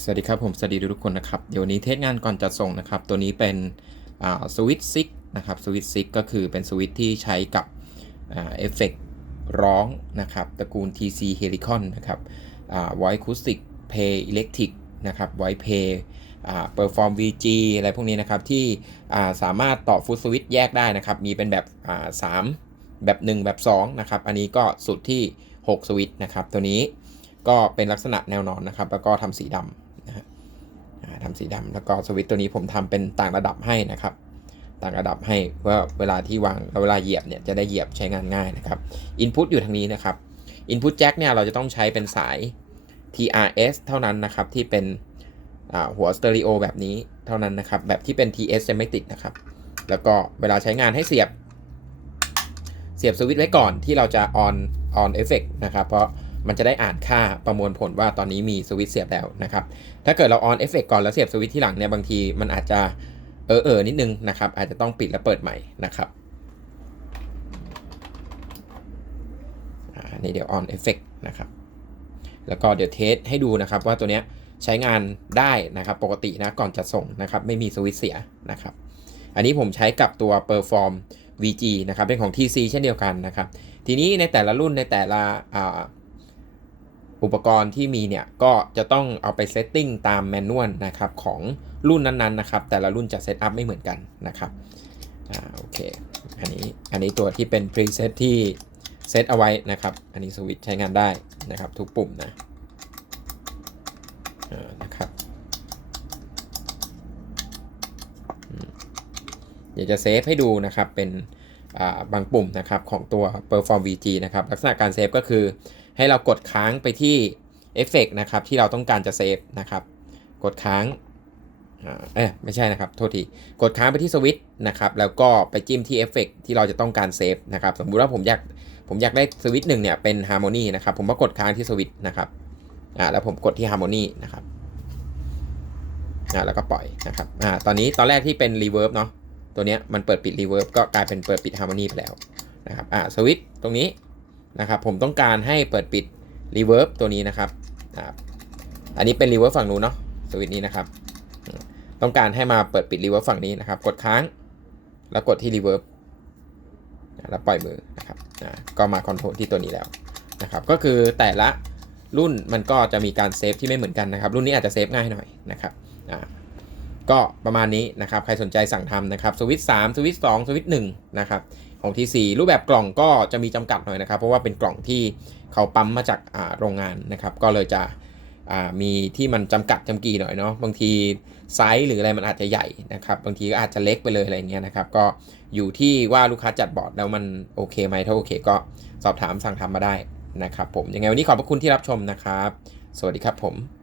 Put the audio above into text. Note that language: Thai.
สวัสดีครับผมสวัสดีทุกคนนะครับ เดี๋ยวนี้เทสงานก่อนจัดส่งนะครับ ตัวนี้เป็นสวิตซิกนะครับสวิตซิกก็คือเป็นสวิตที่ใช้กับเอฟเฟกตร้องนะครับตระกูล TC Helicon นะครับไวคูสติกเพย์อิเล็กทริกนะครับไวเพย์เปอร์ฟอร์ม VG อะไรพวกนี้นะครับ ที่สามารถต่อฟุตสวิตแยกได้นะครับ มีเป็นแบบอ่าสามแบบ 1 แบบ2นะครับ อันนี้ก็สุดที่ 6 สวิตนะครับ ตัวนี้ ก็เป็นลักษณะแนวนอนนะครับ แล้วก็ทำสีดำนะฮะทำสีดำแล้วก็สวิตตัวนี้ผมทำเป็นต่างระดับให้นะครับ ต่างระดับให้ว่าเวลาที่วางเวลาเหยียบเนี่ยจะได้เหยียบใช้งานง่ายนะครับ Input อยู่ทางนี้นะครับ Input Jack เนี่ยเราจะต้องใช้เป็นสาย TRS เท่านั้นนะครับที่เป็นหัวสเตอริโอแบบนี้เท่านั้นนะครับ แบบที่เป็น TS จะไม่ติดนะครับ แล้วก็เวลาใช้งานให้เสียบ เสียบสวิตช์ไว้ก่อนที่เราจะ on on effect นะครับ เพราะ มันจะได้อ่านค่าประมวลผลว่าตอนนี้มีสวิตช์เสียบแล้วนะครับ ถ้าเกิดเรา on effect ก่อนแล้วเสียบสวิตช์ที่หลังเนี่ยบางทีมันอาจจะเออเออนิดนึงนะครับ อาจจะต้องปิดแล้วเปิดใหม่นะครับอ่านี่เดี๋ยว on effect นะครับ แล้วก็เดี๋ยวเทสให้ดูนะครับว่าตัวเนี้ยใช้งานได้นะครับปกตินะก่อนจะส่งนะครับ ไม่มีสวิตช์เสียนะครับ อันนี้ผมใช้กับตัว Perform VG นะครับเป็นของ TC เช่นเดียวกันนะครับ ทีนี้ในแต่ละรุ่นในแต่ละ อุปกรณ์ที่มีเนี่ยก็จะต้องเอาไปเซตติ้งตามแมนนวลนะครับของรุ่นนั้นๆนะครับแต่ละรุ่นจะเซตอัพไม่เหมือนกันนะครับอ่าโอเคอันนี้อันนี้ตัวที่เป็นพรีเซตที่เซตเอาไว้นะครับอันนี้สวิตช์ใช้งานได้นะครับทุกปุ่มนะอ่านะครับเดี๋ยวจะเซฟให้ดูนะครับเป็นอ่าบางปุ่มนะครับของตัว Perform VG นะครับลักษณะการเซฟก็คือ ให้เรากดค้างไปที่เอฟเฟกนะครับที่เราต้องการจะเซฟนะครับกดค้างเอ๊ะไม่ใช่นะครับ โทษที กดค้างไปที่สวิตช์นะครับ แล้วก็ไปจิ้มที่เอฟเฟกที่เราจะต้องการเซฟนะครับ สมมุติว่าผมอยาก ผมอยากได้สวิตช์หนึ่งเนี่ยเป็นฮาร์โมนีนะครับ ผมก็กดค้างที่สวิตช์นะครับ อ่า แล้วผมกดที่ฮาร์โมนีนะครับ อ่า แล้วก็ปล่อยนะครับ อ่า ตอนนี้ตอนแรกที่เป็นรีเวิร์บเนาะ ตัวเนี้ยมันเปิดปิดรีเวิร์บก็กลายเป็นเปิดปิดฮาร์โมนีไปแล้วนะครับ อ่า สวิตช์ตรงนี้ นะครับ ผมต้องการให้เปิดปิดรีเวิร์บตัวนี้นะครับอ่าอันนี้เป็นรีเวิร์บฝั่งนู้นเนาะสวิตช์นี้นะครับ ต้องการให้มาเปิดปิดรีเวิร์บฝั่งนี้นะครับ กดค้าง แล้วกดที่รีเวิร์บแล้วปล่อยมือนะครับอ่าก็มาคอนโทรลที่ตัวนี้แล้วนะครับ ก็คือแต่ละรุ่นมันก็จะมีการเซฟที่ไม่เหมือนกันนะครับ รุ่นนี้อาจจะเซฟง่ายหน่อยนะครับอ่า ก็ประมาณนี้นะครับ ใครสนใจสั่งทำนะครับ สวิตช์3สวิตช์2สวิตช์1นะครับ ของ TC รูปแบบกล่องก็จะมีจำกัดหน่อยนะครับ เพราะว่าเป็นกล่องที่เขาปั๊มมาจากโรงงานนะครับ ก็เลยจะมีที่มันจำกัดจำกีหน่อยเนาะ บางทีไซส์หรืออะไรมันอาจจะใหญ่นะครับ บางทีก็อาจจะเล็กไปเลยอะไรเงี้ยนะครับ ก็อยู่ที่ว่าลูกค้าจัดบอร์ดแล้วมันโอเคไหมถ้าโอเค ก็สอบถามสั่งทำมาได้นะครับผม ยังไงวันนี้ขอบพระคุณที่รับชมนะครับ สวัสดีครับผม